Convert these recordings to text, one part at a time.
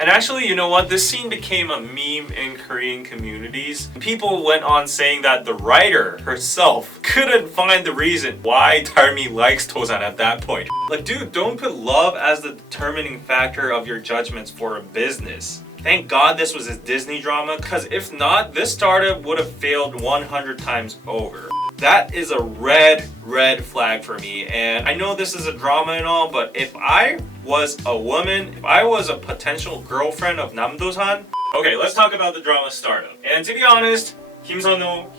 And actually, you know what? This scene became a meme in Korean communities. People went on saying that the writer herself couldn't find the reason why Darmi likes Dosan at that point. Like, dude, don't put love as the determining factor of your judgments for a business. Thank God this was a Disney drama, because if not, this startup would have failed 100 times over. That is a red flag for me. And I know this is a drama and all, but if I was a woman, if I was a potential girlfriend of Nam Dosan, okay, let's talk about the drama startup. And to be honest, Kim Sun-ho,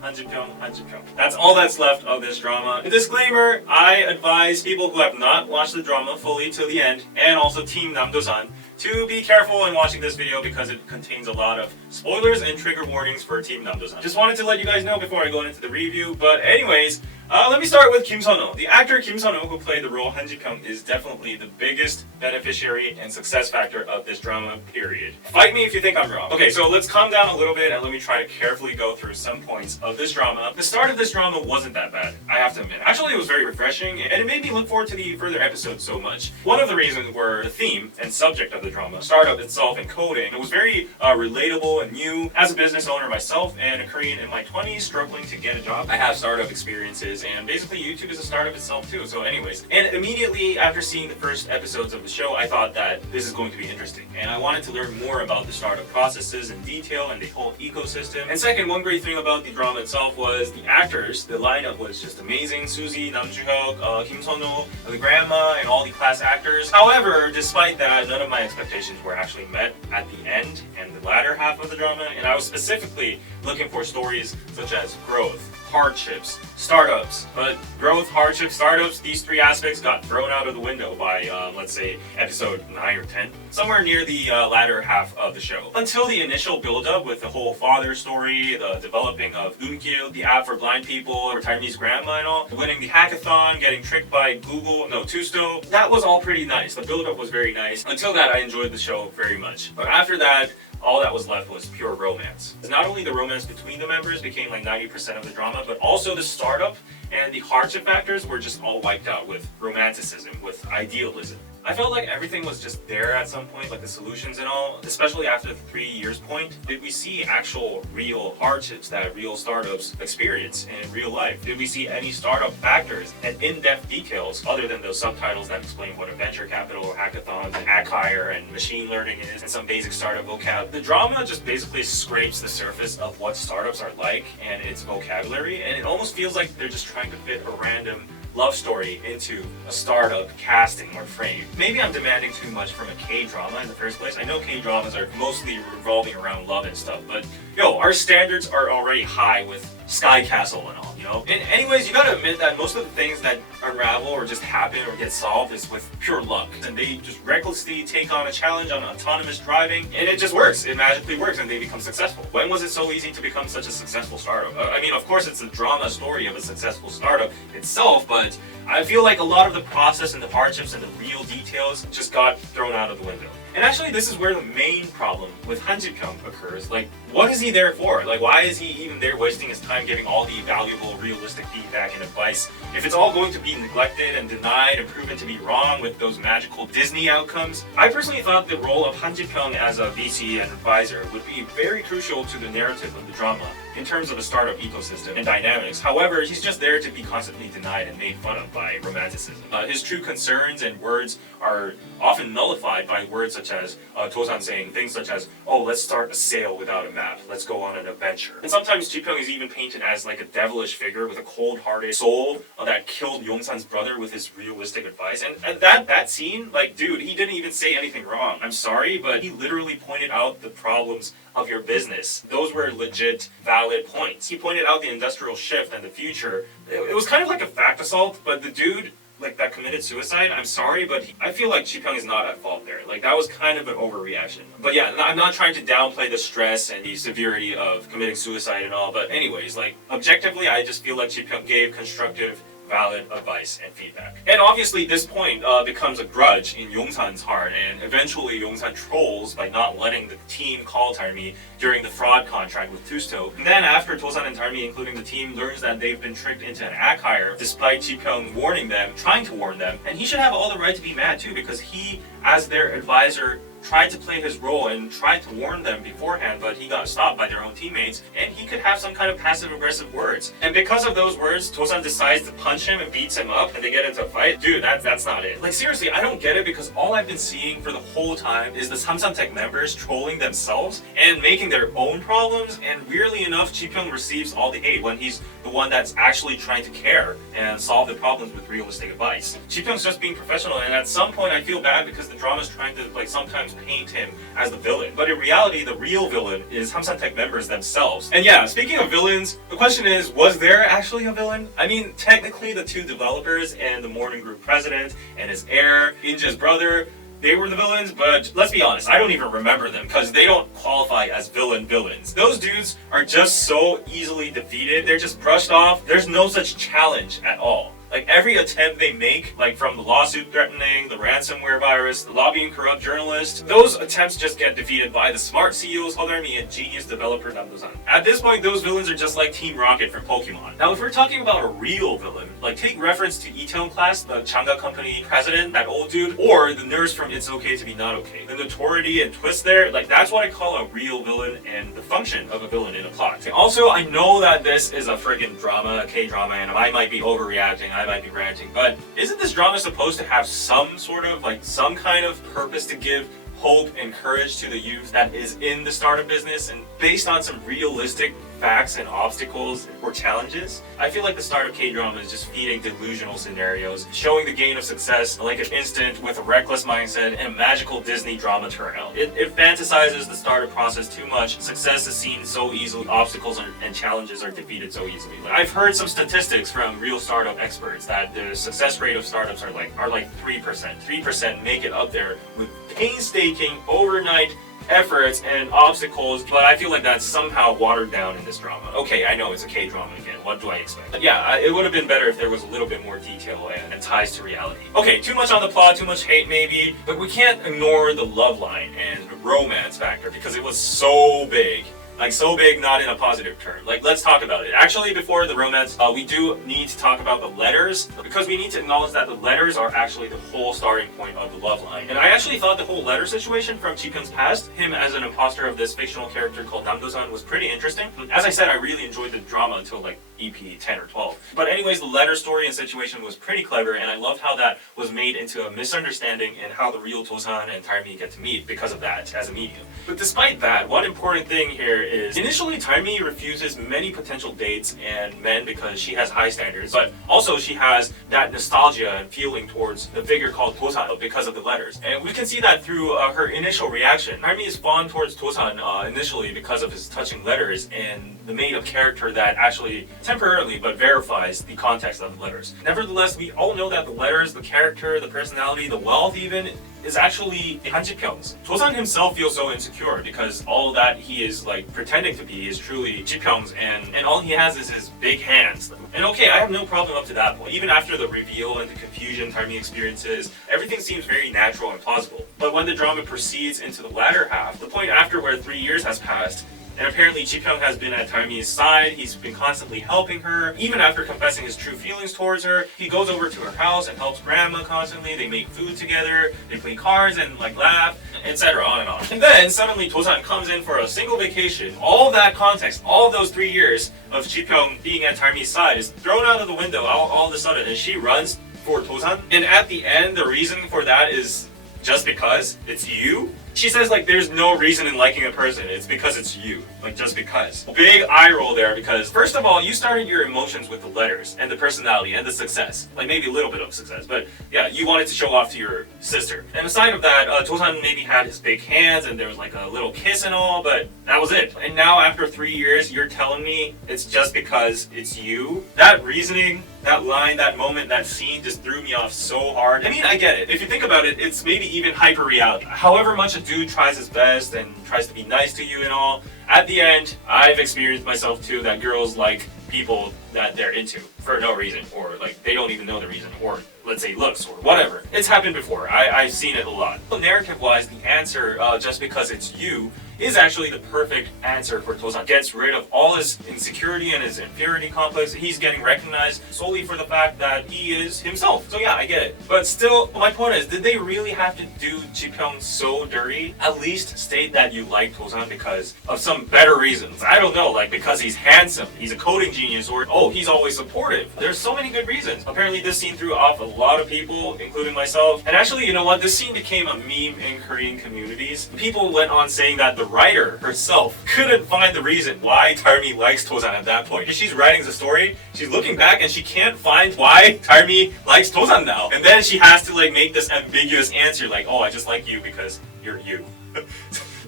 Han Ji-pyong. That's all that's left of this drama. A disclaimer, I advise people who have not watched the drama fully till the end, and also Team Nam Dosan, to be careful when watching this video because it contains a lot of spoilers and trigger warnings for Team Nam Dosan. Just wanted to let you guys know before I go into the review, but anyways, let me start with Kim Sun-ho. The actor Kim Sun-ho, who played the role Han Ji-pyong, is definitely the biggest beneficiary and success factor of this drama, period. Fight me if you think I'm wrong. Okay, so let's calm down a little bit and let me try to carefully go through some points of this drama. The start of this drama wasn't that bad, I have to admit. Actually, it was very refreshing, and it made me look forward to the further episodes so much. One of the reasons were the theme and subject of the drama, startup itself and coding. It was very relatable and new. As a business owner myself and a Korean in my 20s struggling to get a job, I have startup experiences, and basically YouTube is a startup itself too. So anyways, and immediately after seeing the first episodes of the show, I thought that this is going to be interesting, and I wanted to learn more about the startup processes in detail and the whole ecosystem. And second, one great thing about the drama itself was the actors. The lineup was just amazing. Suzy, Nam Joo-hyuk, Kim Sun-ho, the grandma, and all the class actors. However, despite that, none of my expectations were actually met at the end and the latter half of the drama, and I was specifically looking for stories such as growth, hardships, startups. But growth, hardships, startups, these three aspects got thrown out of the window by, let's say, episode 9 or 10. Somewhere near the latter half of the show. Until the initial build-up with the whole father story, the developing of Eunkyil, the app for blind people, Taiwanese grandma and all, winning the hackathon, getting tricked by Tusto. That was all pretty nice. The build-up was very nice. Until that, I enjoyed the show very much. But after that, all that was left was pure romance. Not only the romance between the members became like 90% of the drama, but also the startup and the hardship factors were just all wiped out with romanticism, with idealism. I felt like everything was just there at some point, like the solutions and all, especially after the 3 years point. Did we see actual real hardships that real startups experience in real life? Did we see any startup factors and in-depth details other than those subtitles that explain what a venture capital or hackathons and hack hire and machine learning is and some basic startup vocab? The drama just basically scrapes the surface of what startups are like and its vocabulary, and it almost feels like they're just trying to fit a random love story into a startup casting or frame. Maybe I'm demanding too much from a K-drama in the first place. I know K-dramas are mostly revolving around love and stuff, but yo, our standards are already high with Sky Castle and all, you know? And anyways, you gotta admit that most of the things that unravel or just happen or get solved is with pure luck. And they just recklessly take on a challenge on autonomous driving, and it just works. It magically works and they become successful. When was it so easy to become such a successful startup? I mean, of course it's a drama story of a successful startup itself, but I feel like a lot of the process and the hardships and the real details just got thrown out of the window. And actually, this is where the main problem with Han Ji-pyong occurs. Like, what is he there for? Like, why is he even there wasting his time giving all the valuable, realistic feedback and advice if it's all going to be neglected and denied and proven to be wrong with those magical Disney outcomes? I personally thought the role of Han Ji-pyong as a VC and advisor would be very crucial to the narrative of the drama in terms of the startup ecosystem and dynamics. However, he's just there to be constantly denied and made fun of by romanticism. His true concerns and words are often nullified by words such as Dosan saying things such as, oh, let's start a sale without a map, let's go on an adventure. And sometimes Ji-pyong is even painted as like a devilish figure with a cold-hearted soul that killed Yongsan's brother with his realistic advice. And that scene, like, dude, he didn't even say anything wrong. I'm sorry, but he literally pointed out the problems of your business. Those were legit, valid points. He pointed out the industrial shift and the future. It was kind of like a fact assault, but the dude like that committed suicide, I'm sorry, but I feel like Ji-pyong is not at fault there. Like, that was kind of an overreaction. But yeah, I'm not trying to downplay the stress and the severity of committing suicide and all, but anyways, like, objectively, I just feel like Ji-pyong gave constructive, valid advice and feedback. And obviously this point becomes a grudge in Yongsan's heart, and eventually Yongsan trolls by not letting the team call Tarmi during the fraud contract with Tusto. And then after Dosan and Tarmi, including the team, learns that they've been tricked into an act hire despite Ji-pyong warning them, trying to warn them, and he should have all the right to be mad too, because he, as their advisor, tried to play his role and tried to warn them beforehand, but he got stopped by their own teammates, and he could have some kind of passive-aggressive words. And because of those words, Dosan decides to punch him and beats him up, and they get into a fight. Dude, that's not it. Like, seriously, I don't get it, because all I've been seeing for the whole time is the Samsung members trolling themselves and making their own problems, and weirdly enough, Ji-Pyeong receives all the hate when he's the one that's actually trying to care and solve the problems with realistic advice. Ji-Pyeong's just being professional, and at some point I feel bad because the drama's trying to like sometimes paint him as the villain. But in reality, the real villain is Samsung members themselves. And yeah, speaking of villains, the question is, was there actually a villain? I mean, technically the two developers and the Morning Group president and his heir, Inja's brother, they were the villains, but let's be honest, I don't even remember them because they don't qualify as villains. Those dudes are just so easily defeated. They're just brushed off. There's no such challenge at all. Like every attempt they make, like from the lawsuit threatening, the ransomware virus, the lobbying corrupt journalist, those attempts just get defeated by the smart CEOs Kdrama and genius developer Dosan. At this point, those villains are just like Team Rocket from Pokemon. Now, if we're talking about a real villain, like take reference to Itaewon Class, the Changa company president, that old dude, or the nurse from It's Okay to Be Not Okay. The notoriety and twist there, like that's what I call a real villain and the function of a villain in a plot. Also, I know that this is a friggin' drama, a K-drama, and I might be overreacting. I might be ranting, but isn't this drama supposed to have some sort of like some kind of purpose to give hope and courage to the youth that is in the startup business and based on some realistic facts and obstacles or challenges? I feel like the startup K-drama is just feeding delusional scenarios, showing the gain of success like an instant with a reckless mindset and a magical Disney drama turnout. It fantasizes the startup process too much. Success is seen so easily, obstacles and challenges are defeated so easily. Like, I've heard some statistics from real startup experts that the success rate of startups are like 3%. 3% make it up there with painstaking overnight efforts and obstacles, but I feel like that's somehow watered down in this drama. Okay, I know it's a K-drama again, what do I expect? But yeah, it would have been better if there was a little bit more detail and ties to reality. Okay, too much on the plot, too much hate maybe, but we can't ignore the love line and the romance factor because it was so big. Like so big, not in a positive term. Like, let's talk about it. Actually, before the romance, we do need to talk about the letters because we need to acknowledge that the letters are actually the whole starting point of the love line. And I actually thought the whole letter situation from Ji-Pyeong's past, him as an imposter of this fictional character called Dosan, was pretty interesting. As I said, I really enjoyed the drama until like EP 10 or 12. But anyways, the letter story and situation was pretty clever, and I loved how that was made into a misunderstanding and how the real Dosan and Tarmi get to meet because of that as a medium. But despite that, one important thing here is initially Tarmi refuses many potential dates and men because she has high standards, but also she has that nostalgia and feeling towards the figure called Dosan because of the letters. And we can see that through her initial reaction. Tarmi is fond towards Dosan initially because of his touching letters and the made-up character that actually temporarily but verifies the context of the letters. Nevertheless, we all know that the letters, the character, the personality, the wealth even, is actually Han Ji-Pyeong's. Dosan himself feels so insecure because all that he is like pretending to be is truly Ji-Pyeong's, and all he has is his big hands. And okay, I have no problem up to that point. Even after the reveal and the confusion Tarmi experiences, everything seems very natural and plausible. But when the drama proceeds into the latter half, the point after where 3 years has passed, and apparently Ji-Pyeong has been at Tarmi's side, he's been constantly helping her. Even after confessing his true feelings towards her, he goes over to her house and helps grandma constantly. They make food together, they play cards and like laugh, etc. on and on. And then suddenly Dosan comes in for a single vacation. All of that context, all of those 3 years of Ji-Pyeong being at Tarmi's side is thrown out of the window all of a sudden, and she runs for Dosan. And at the end, the reason for that is just because it's you. She says like there's no reason in liking a person, it's because it's you, like just because. Big eye roll there because first of all, you started your emotions with the letters and the personality and the success, like maybe a little bit of success, but yeah, you wanted to show off to your sister. And aside of that, Dosan maybe had his big hands and there was like a little kiss and all, but that was it. And now after 3 years, you're telling me it's just because it's you? That reasoning, that line, that moment, that scene just threw me off so hard. I mean, I get it. If you think about it, it's maybe even hyper reality. However much a dude tries his best and tries to be nice to you and all, at the end, I've experienced myself too that girls like people that they're into. for no reason, or like they don't even know the reason, or let's say looks or whatever. It's happened before. I've seen it a lot. Narrative wise, the answer, just because it's you, is actually the perfect answer for Dosan. Gets rid of all his insecurity and his inferiority complex. He's getting recognized solely for the fact that he is himself. So yeah, I get it. But still, my point is, did they really have to do Ji-Pyeong so dirty? At least state that you like Dosan because of some better reasons. I don't know, like because he's handsome, he's a coding genius, or oh, he's always supportive. There's so many good reasons. Apparently this scene threw off a lot of people, including myself. And actually, you know what? This scene became a meme in Korean communities. People went on saying that the writer herself couldn't find the reason why Tarmi likes Dosan at that point. She's writing the story, she's looking back and she can't find why Tarmi likes Dosan now. And then she has to like make this ambiguous answer like, oh, I just like you because you're you.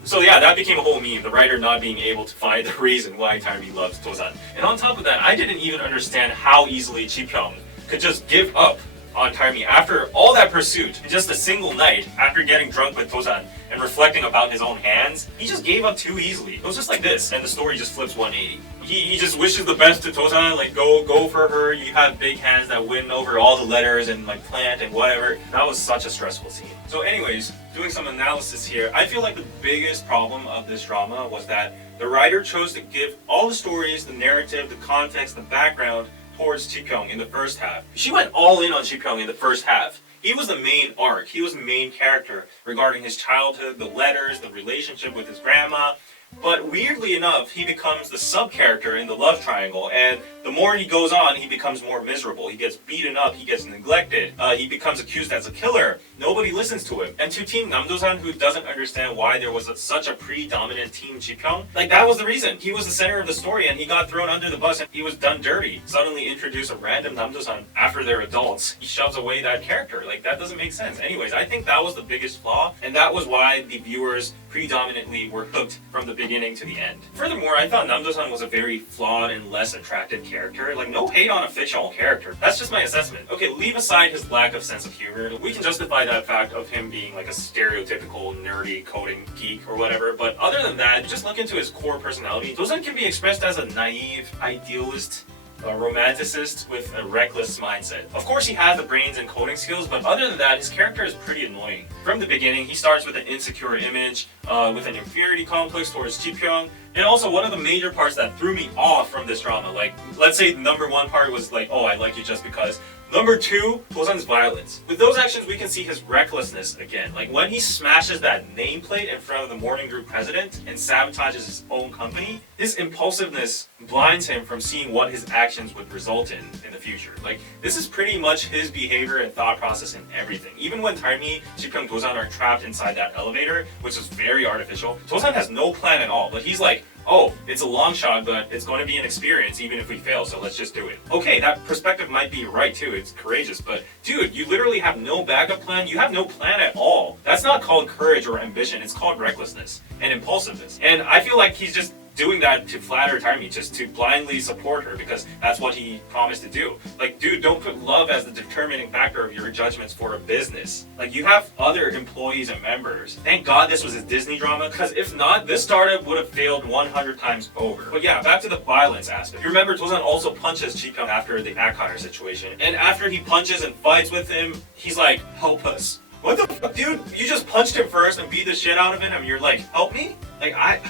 So yeah, that became a whole meme, the writer not being able to find the reason why Tarmi loves Dosan. And on top of that, I didn't even understand how easily Ji-Pyeong could just give up on Tarmi after all that pursuit in just a single night after getting drunk with Dosan and reflecting about his own hands. He just gave up too easily. It was just like this, and the story just flips 180. He just wishes the best to Dosan, like go for her, you have big hands that win over all the letters and like plant and whatever. That was such a stressful scene. So anyways, doing some analysis here, I feel like the biggest problem of this drama was that the writer chose to give all the stories, the narrative, the context, the background towards Ji-Pyeong in the first half. She went all in on Ji-Pyeong in the first half. He was the main arc. He was the main character regarding his childhood, the letters, the relationship with his grandma. But weirdly enough, he becomes the sub-character in the love triangle, and the more he goes on, he becomes more miserable. He gets beaten up, he gets neglected, he becomes accused as a killer. Nobody listens to him. And to Team Namdosan, who doesn't understand why there was such a predominant Team Ji-Pyeong, like that was the reason. He was the center of the story and he got thrown under the bus and he was done dirty. Suddenly introduce a random Namdosan after they're adults, he shoves away that character. Like that doesn't make sense. Anyways, I think that was the biggest flaw, and that was why the viewers predominantly were hooked from the beginning to the end. Furthermore, I thought Namdosan was a very flawed and less attractive character. Like, no hate on a fictional character. That's just my assessment. Okay, leave aside his lack of sense of humor. We can justify that fact of him being like a stereotypical nerdy coding geek or whatever, but other than that, just look into his core personality. Dosan can be expressed as a naive, idealist, a romanticist with a reckless mindset. Of course he has the brains and coding skills, but other than that, his character is pretty annoying. From the beginning, he starts with an insecure image, with an inferiority complex towards Ji-Pyeong. And also, one of the major parts that threw me off from this drama, like, let's say number one part was like, oh, I like you just because. Number two, Dosan's violence. With those actions, we can see his recklessness again. Like when he smashes that nameplate in front of the morning group president and sabotages his own company, his impulsiveness blinds him from seeing what his actions would result in the future. Like, this is pretty much his behavior and thought process in everything. Even when Tarmi, Ji-Pyeong, Dosan are trapped inside that elevator, which is very artificial, Dosan has no plan at all, but he's like, oh, it's a long shot, but it's going to be an experience even if we fail, so let's just do it. Okay, that perspective might be right too, it's courageous, but dude, you literally have no backup plan, you have no plan at all. That's not called courage or ambition, it's called recklessness and impulsiveness. And I feel like he's just doing that to flatter Tarmi, just to blindly support her because that's what he promised to do. Like, dude, don't put love as the determining factor of your judgments for a business. Like, you have other employees and members. Thank God this was a Disney drama, because if not, this startup would have failed 100 times over. But yeah, back to the violence aspect. You remember Dosan also punches Ji-Pyeong after the Akhaner situation, and after he punches and fights with him, he's like, help us. What the fuck, dude? You just punched him first and beat the shit out of him, and you're like, help me? Like,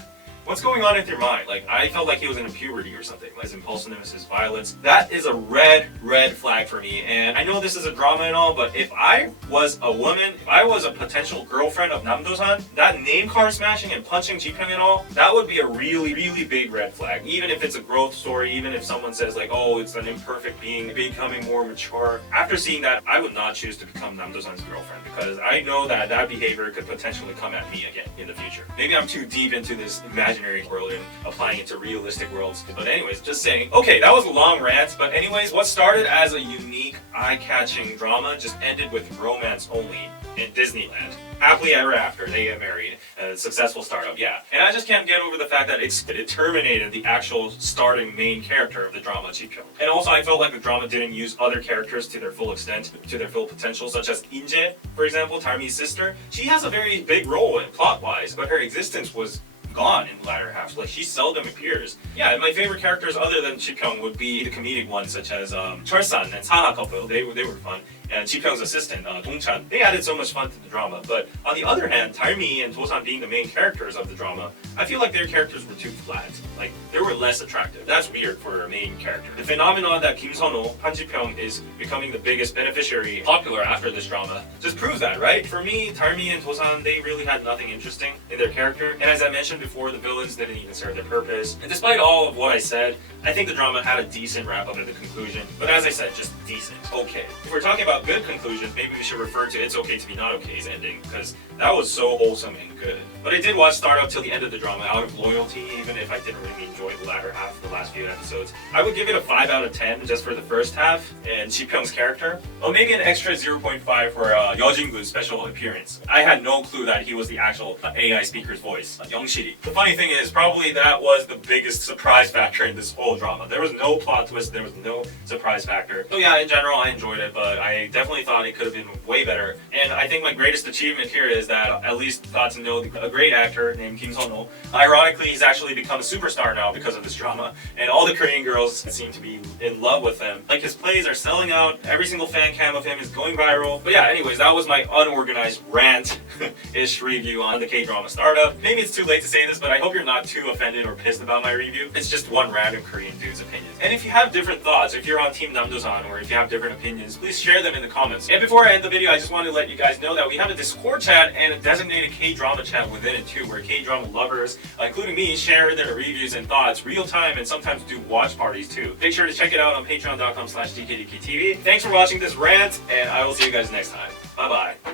what's going on in your mind? Like, I felt like he was in a puberty or something. His impulsiveness, his violence. That is a red flag for me. And I know this is a drama and all, but if I was a woman, if I was a potential girlfriend of Namdosan, that name card smashing and punching Ji-Pyeong and all, that would be a really big red flag. Even if it's a growth story, even if someone says like, oh, it's an imperfect being becoming more mature. After seeing that, I would not choose to become Namdosan's girlfriend because I know that that behavior could potentially come at me again in the future. Maybe I'm too deep into this imaginary world and applying it to realistic worlds. But anyways, just saying. Okay, that was a long rant, but anyways, what started as a unique, eye-catching drama just ended with romance only in Disneyland. Happily ever after, they get married. A successful startup, yeah. And I just can't get over the fact that it terminated the actual starting main character of the drama, Ji-Pyeong. And also, I felt like the drama didn't use other characters to their full extent, to their full potential, such as Inje, for example, Tarmi's sister. She has a very big role in plot-wise, but her existence was gone in the latter half. Like, she seldom appears. Yeah, my favorite characters other than Pyeong would be the comedic ones such as Cheolsan and Saha couple. They were fun. And Pyeong's assistant, Dongchan. They added so much fun to the drama. But on the other hand, Darmi and Dosan being the main characters of the drama, I feel like their characters were too flat. Like, they were less attractive. That's weird for a main character. The phenomenon that Kim Sun-ho, Han Ji-pyong, is becoming the biggest beneficiary popular after this drama just proves that, right? For me, Darmi and Dosan, they really had nothing interesting in their character. And as I mentioned before, the villains didn't even serve their purpose. And despite all of what I said, I think the drama had a decent wrap-up at the conclusion. But as I said, just decent. Okay. If we're talking about good conclusions, maybe we should refer to It's Okay to Be Not Okay's ending, because that was so wholesome and good. But I did watch start up till the end of the drama out of loyalty, even if I didn't really enjoy the latter half of the last few episodes. I would give it a 5 out of 10 just for the first half and Ji-pyong's character. Or maybe an extra 0.5 for Yeo-jin-gun's special appearance. I had no clue that he was the actual AI speaker's voice, Young-shiri. The funny thing is, probably that was the biggest surprise factor in this whole drama. There was no plot twist, there was no surprise factor. So yeah, in general, I enjoyed it, but I definitely thought it could have been way better. And I think my greatest achievement here is that I at least got to know a great actor named Kim Sun-ho. Ironically, he's actually become a superstar now because of this drama, and all the Korean girls seem to be in love with him. Like, his plays are selling out, every single fan cam of him is going viral. But yeah, anyways, that was my unorganized rant-ish review on the K-drama startup. Maybe it's too late to say this, but I hope you're not too offended or pissed about my review. It's just one random Korean dude's opinion. And if you have different thoughts, if you're on Team Namdosan, or if you have different opinions, please share them in the comments. And before I end the video, I just want to let you guys know that we have a Discord chat and a designated K-drama chat within it too, where K-drama lovers, including me, share their reviews and thoughts real time and sometimes do watch parties too. Make sure to check it out on patreon.com/DKDKTV. Thanks for watching this rant, and I will see you guys next time. Bye bye.